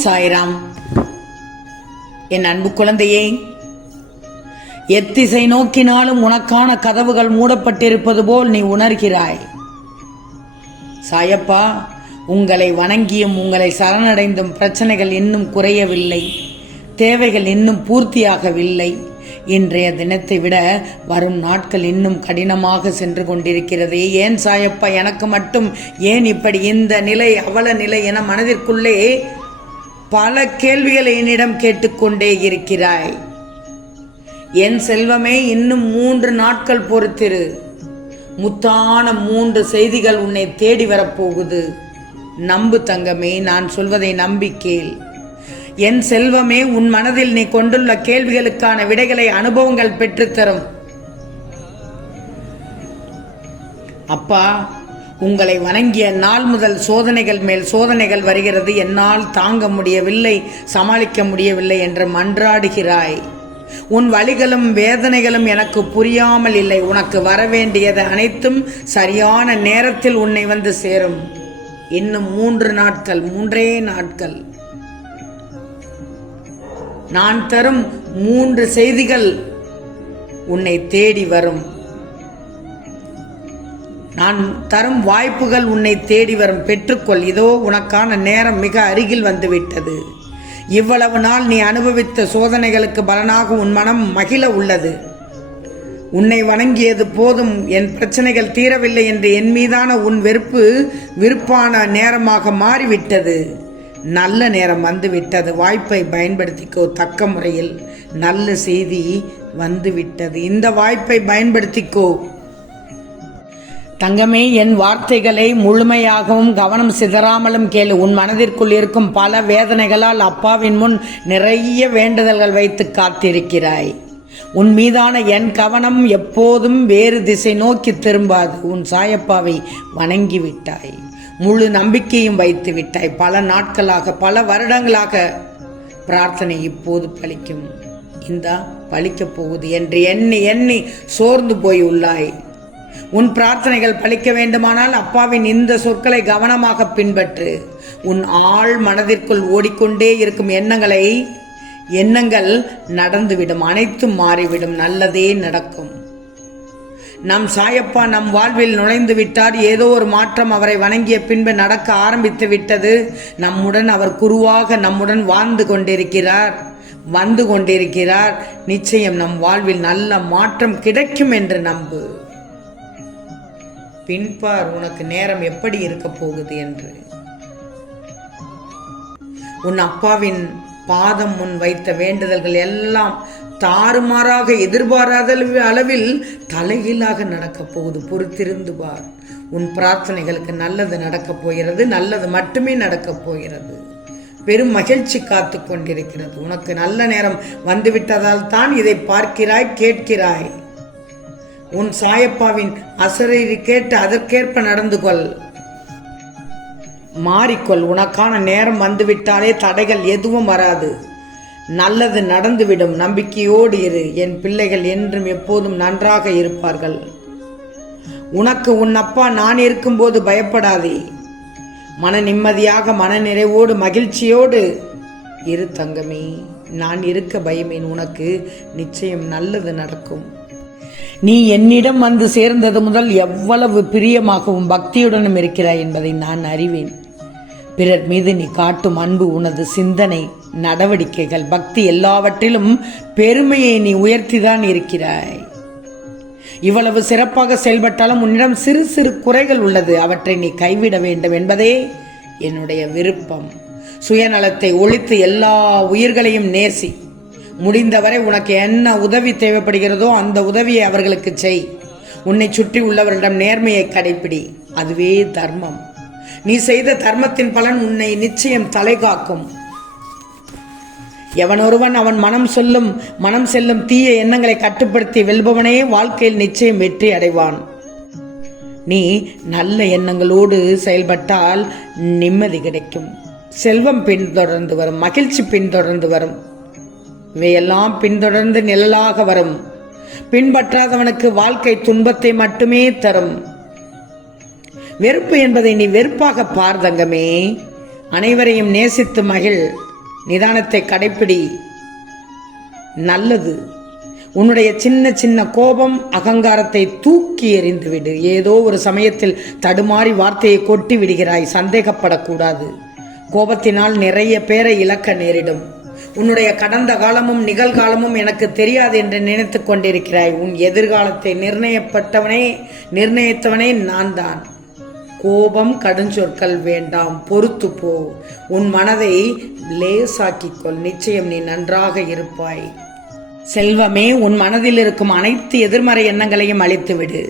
சாய்ராம். என் அன்பு குழந்தையே, எத்திசை நோக்கினாலும் உனக்கான கதவுகள் மூடப்பட்டிருப்பது போல் நீ உணர்கிறாய். சாயப்பா, உங்களை வணங்கியும் உங்களை சரணடைந்தும் பிரச்சனைகள் இன்னும் குறையவில்லை, தேவைகள் இன்னும் பூர்த்தியாகவில்லை. இன்றைய தினத்தை விட வரும் நாட்கள் இன்னும் கடினமாக சென்று கொண்டிருக்கிறது. ஏன் சாயப்பா, எனக்கு மட்டும் ஏன் இப்படி இந்த நிலை அவல நிலை என மனதிற்குள்ளே பல கேள்விகளை என்னிடம் கேட்டுக்கொண்டே இருக்கிறாய். என் செல்வமே, இன்னும் 3 நாட்கள் பொறுத்திரு. முத்தான 3 செய்திகள் உன்னை தேடி வரப்போகுது. நம்பு தங்கமே, நான் சொல்வதை நம்பி கேள். என் செல்வமே, உன் மனதில் நீ கொண்டுள்ள கேள்விகளுக்கான விடைகளை அனுபவங்கள் பெற்றுத்தரும். அப்பா, உங்களை வணங்கிய நாள் முதல் சோதனைகள் மேல் சோதனைகள் வருகிறது. என்னால் தாங்க முடியவில்லை, சமாளிக்க முடியவில்லை என்று மன்றாடுகிறாய். உன் வலிகளும் வேதனைகளும் எனக்கு புரியாமல் இல்லை. உனக்கு வரவேண்டியது அனைத்தும் சரியான நேரத்தில் உன்னை வந்து சேரும். இன்னும் 3 நாட்கள், 3 நாட்கள். நான் தரும் 3 செய்திகள் உன்னை தேடி வரும். நான் தரும் வாய்ப்புகள் உன்னை தேடி வரும். பெற்றுக்கொள். இதோ உனக்கான நேரம் மிக அருகில் வந்துவிட்டது. இவ்வளவு நாள் நீ அனுபவித்த சோதனைகளுக்கு பலனாக உன் மனம் மகிழ உள்ளது. உன்னை வணங்கியது போதும், என் பிரச்சனைகள் தீரவில்லை என்று என் மீதான உன் வெறுப்பு விருப்பான நேரமாக மாறிவிட்டது. நல்ல நேரம் வந்துவிட்டது. வாய்ப்பை பயன்படுத்திக்கோ. தக்க முறையில் நல்ல செய்தி வந்துவிட்டது. இந்த வாய்ப்பை பயன்படுத்திக்கோ. தங்கமே, என் வார்த்தைகளை முழுமையாகவும் கவனம் சிதறாமலும் கேளு. உன் மனதிற்குள் இருக்கும் பல வேதனைகளால் அப்பாவின் முன் நிறைய வேண்டுதல்கள் வைத்து காத்திருக்கிறாய். உன் மீதான என் கவனம் எப்போதும் வேறு திசை நோக்கி திரும்பாது. உன் சாயப்பாவை வணங்கிவிட்டாய், முழு நம்பிக்கையும் வைத்து விட்டாய். பல நாட்களாக, பல வருடங்களாக பிரார்த்தனை இப்போது பலிக்கும். இந்த பலிக்கப் போகுது என்று எண்ணி எண்ணி சோர்ந்து போய் உள்ளாய். உன் பிரார்த்தனைகள் பலிக்க வேண்டுமானால் அப்பாவின் இந்த சொற்களை கவனமாக பின்பற்று. உன் ஆழ் மனதிற்குள் ஓடிக்கொண்டே இருக்கும் எண்ணங்கள் நடந்துவிடும். அனைத்தும் மாறிவிடும். நல்லதே நடக்கும். நம் சாயப்பா நம் வாழ்வில் நுழைந்து விட்டார். ஏதோ ஒரு மாற்றம் அவரை வணங்கிய பின்பு நடக்க ஆரம்பித்து விட்டது. நம்முடன் அவர் குருவாக நம்முடன் வாழ்ந்து கொண்டிருக்கிறார், வந்து கொண்டிருக்கிறார். நிச்சயம் நம் வாழ்வில் நல்ல மாற்றம் கிடைக்கும் என்று நம்பு. பின்பார் உனக்கு நேரம் எப்படி இருக்க போகுது என்று. உன் அப்பாவின் பாதம் முன் வைத்த வேண்டுதல்கள் எல்லாம் தாறுமாறாக, எதிர்பாராத அளவில் தலைகீழாக நடக்கப் போகுது. பொறுத்திருந்து பார். உன் பிரார்த்தனைகளுக்கு நல்லது நடக்கப் போகிறது. நல்லது மட்டுமே நடக்கப் போகிறது. பெரும் மகிழ்ச்சி காத்து கொண்டிருக்கிறது. உனக்கு நல்ல நேரம் வந்துவிட்டதால் தான் இதை பார்க்கிறாய், கேட்கிறாய். உன் சாயப்பாவின் அசரீரி கேட்டு அதற்கேற்ப நடந்து கொள், மாறிக்கொள். உனக்கான நேரம் வந்துவிட்டாலே தடைகள் எதுவும் வராது. நல்லது நடந்துவிடும். நம்பிக்கையோடு இரு. என் பிள்ளைகள் என்றும் எப்போதும் நன்றாக இருப்பார்கள். உனக்கு உன் அப்பா நான் இருக்கும்போது பயப்படாதே. மன நிம்மதியாக, மன நிறைவோடு, மகிழ்ச்சியோடு இரு தங்கமே. நான் இருக்க பயமேன். உனக்கு நிச்சயம் நல்லது நடக்கும். நீ என்னிடம் வந்து சேர்ந்தது முதல் எவ்வளவு பிரியமாகவும் பக்தியுடனும் இருக்கிறாய் என்பதை நான் அறிவேன். பிறர் மீது நீ காட்டும் அன்பு, உனது சிந்தனை, நடவடிக்கைகள், பக்தி எல்லாவற்றிலும் பெருமையை நீ உயர்த்திதான் இருக்கிறாய். இவ்வளவு சிறப்பாக செயல்பட்டாலும் உன்னிடம் சிறு சிறு குறைகள் உள்ளது. அவற்றை நீ கைவிட வேண்டும் என்பதே என்னுடைய விருப்பம். சுயநலத்தை ஒழித்து எல்லா உயிர்களையும் நேசி. முடிந்தவரை உனக்கு என்ன உதவி தேவைப்படுகிறதோ அந்த உதவியை அவர்களுக்கு செய். உன்னை சுற்றி உள்ளவர்களிடம் நேர்மையை கடைப்பிடி. அதுவே தர்மம். நீ செய்த தர்மத்தின் பலன் உன்னை நிச்சயம் தலை காக்கும். எவனொருவன் அவன் மனம் செல்லும் தீய எண்ணங்களை கட்டுப்படுத்தி வெல்பவனே வாழ்க்கையில் நிச்சயம் வெற்றி அடைவான். நீ நல்ல எண்ணங்களோடு செயல்பட்டால் நிம்மதி கிடைக்கும். செல்வம் பின்தொடர்ந்து வரும், மகிழ்ச்சி பின்தொடர்ந்து வரும். இவையெல்லாம் பின்தொடர்ந்து நிழலாக வரும். பின்பற்றாதவனுக்கு வாழ்க்கை துன்பத்தை மட்டுமே தரும். வெறுப்பு என்பதை நீ வெறுப்பாக பார் தங்கமே. அனைவரையும் நேசித்து மகிழ். நிதானத்தை கடைப்பிடி. நல்லது. உன்னுடைய சின்ன சின்ன கோபம், அகங்காரத்தை தூக்கி எறிந்துவிடு. ஏதோ ஒரு சமயத்தில் தடுமாறி வார்த்தையை கொட்டி விடுகிறாய். சந்தேகப்படக்கூடாது. கோபத்தினால் நிறைய பேரை இழக்க நேரிடும். உன்னுடைய கடந்த காலமும் நிகழ்காலமும் எனக்கு தெரியாது என்று நினைத்து கொண்டிருக்கிறாய். உன் எதிர்காலத்தை நிர்ணயித்தவனே நான் தான். கோபம், கடுஞ்சொற்கள் வேண்டாம். பொறுத்து போ. உன் மனதை லேசாக்கிக்கொள். நிச்சயம் நீ நன்றாக இருப்பாய். செல்வமே, உன் மனதில் இருக்கும் அனைத்து எதிர்மறை எண்ணங்களையும் அழித்துவிடு.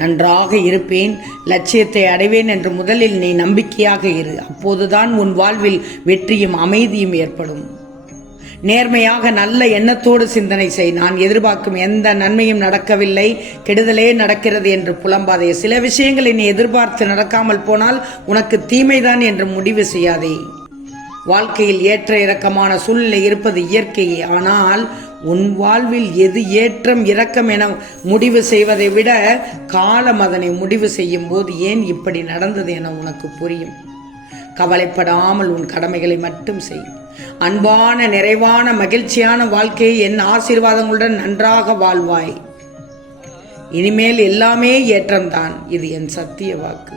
நன்றாக இருப்பேன், லட்சியத்தை அடைவேன் என்று முதலில் நீ நம்பிக்கையாக இரு. அப்போதுதான் உன் வாழ்வில் வெற்றியும் அமைதியும் ஏற்படும். நேர்மையாக நல்ல எண்ணத்தோடு சிந்தனை செய். நான் எதிர்பார்க்கும் எந்த நன்மையும் நடக்கவில்லை, கெடுதலே நடக்கிறது என்று புலம்பாதே. சில விஷயங்களை நீ எதிர்பார்த்து நடக்காமல் போனால் உனக்கு தீமைதான் என்று முடிவு செய்யாதே. வாழ்க்கையில் ஏற்ற இறக்கமான சூழ்நிலை இருப்பது இயற்கையே. ஆனால் உன் வாழ்வில் எது ஏற்றம் இறக்கம் என முடிவு செய்வதை விட காலம் அதனை முடிவு செய்யும் போது ஏன் இப்படி நடந்தது என உனக்கு புரியும். கவலைப்படாமல் உன் கடமைகளை மட்டும் செய். அன்பான, நிறைவான, மகிழ்ச்சியான வாழ்க்கையை என் ஆசீர்வாதங்களுடன் நன்றாக வாழ்வாய். இனிமேல் எல்லாமே ஏற்றம்தான். இது என் சத்திய வாக்கு.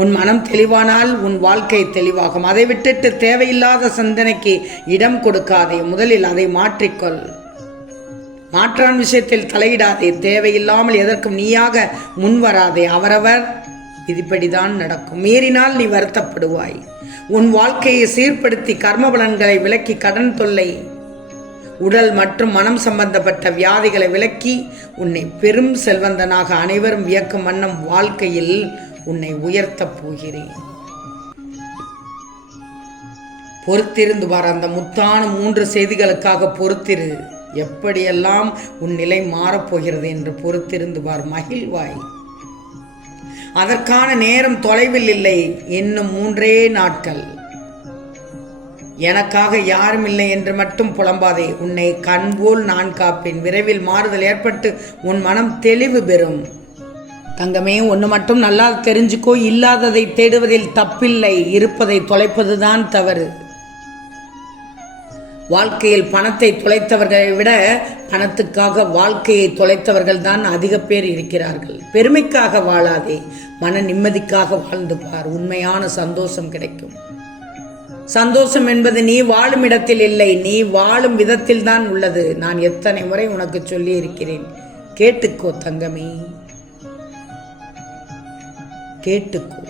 உன் மனம் தெளிவானால் உன் வாழ்க்கை தெளிவாகும். அதை விட்டுட்டு தேவையில்லாத சிந்தனைக்கு இடம் கொடுக்காதே. முதலில் அதை மாற்றிக்கொள். மாற்றான் விஷயத்தில் தலையிடாதே. தேவையில்லாமல் எதற்கும் நீயாக முன்வராதே. அவரவர் விதிப்படிதான் நடக்கும். மீறினால் நீ வருத்தப்படுவாய். உன் வாழ்க்கையை சீர்படுத்தி கர்மபலன்களை விலக்கி, கடன் தொல்லை, உடல் மற்றும் மனம் சம்பந்தப்பட்ட வியாதிகளை விலக்கி உன்னை பெரும் செல்வந்தனாக அனைவரும் வியக்கும் வண்ணம் வாழ்க்கையில் உன்னை உயர்த்தப் போகிறேன். பொறுத்திருந்து பார். அந்த முத்தான 3 செய்திகளுக்காக பொறுத்திரு. எப்படியெல்லாம் உன் நிலை மாறப்போகிறது என்று பொறுத்திருந்து பார். மகிழ்வாய். அதற்கான நேரம் தொலைவில் இல்லை. இன்னும் 3 நாட்கள். எனக்காக யாரும் இல்லை என்று மட்டும் புலம்பாதே. உன்னை கண்போல் நான் காப்பேன். விரைவில் மாறுதல் ஏற்பட்டு உன் மனம் தெளிவு பெறும். தங்கமே, ஒன்று மட்டும் நல்லா தெரிஞ்சுக்கோ. இல்லாததை தேடுவதில் தப்பில்லை. இருப்பதை தொலைப்பதுதான் தவறு. வாழ்க்கையில் பணத்தை தொலைத்தவர்களை விட பணத்துக்காக வாழ்க்கையை தொலைத்தவர்கள் தான் அதிக பேர் இருக்கிறார்கள். பெருமைக்காக வாழாதே. மன நிம்மதிக்காக வாழ்ந்து பார். உண்மையான சந்தோஷம் கிடைக்கும். சந்தோஷம் என்பது நீ வாழும் இடத்தில் இல்லை, நீ வாழும் விதத்தில் தான் உள்ளது. நான் எத்தனை முறை உனக்கு சொல்லி இருக்கிறேன். கேட்டுக்கோ தங்கமே, கேட்டுக்கோ.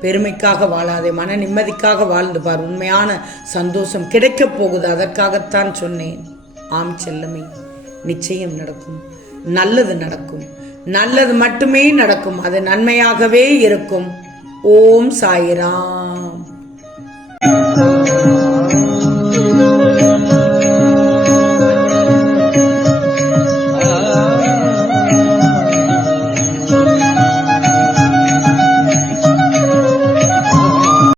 பெருமைக்காக வாழாதே. மன நிம்மதிக்காக வாழ்ந்து பார். உண்மையான சந்தோஷம் கிடைக்கப் போகுது. அதற்காகத்தான் சொன்னேன். ஆம் செல்லமே, நிச்சயம் நடக்கும். நல்லது நடக்கும். நல்லது மட்டுமே நடக்கும். அது நன்மையாகவே இருக்கும். ஓம் சாய்ராம்.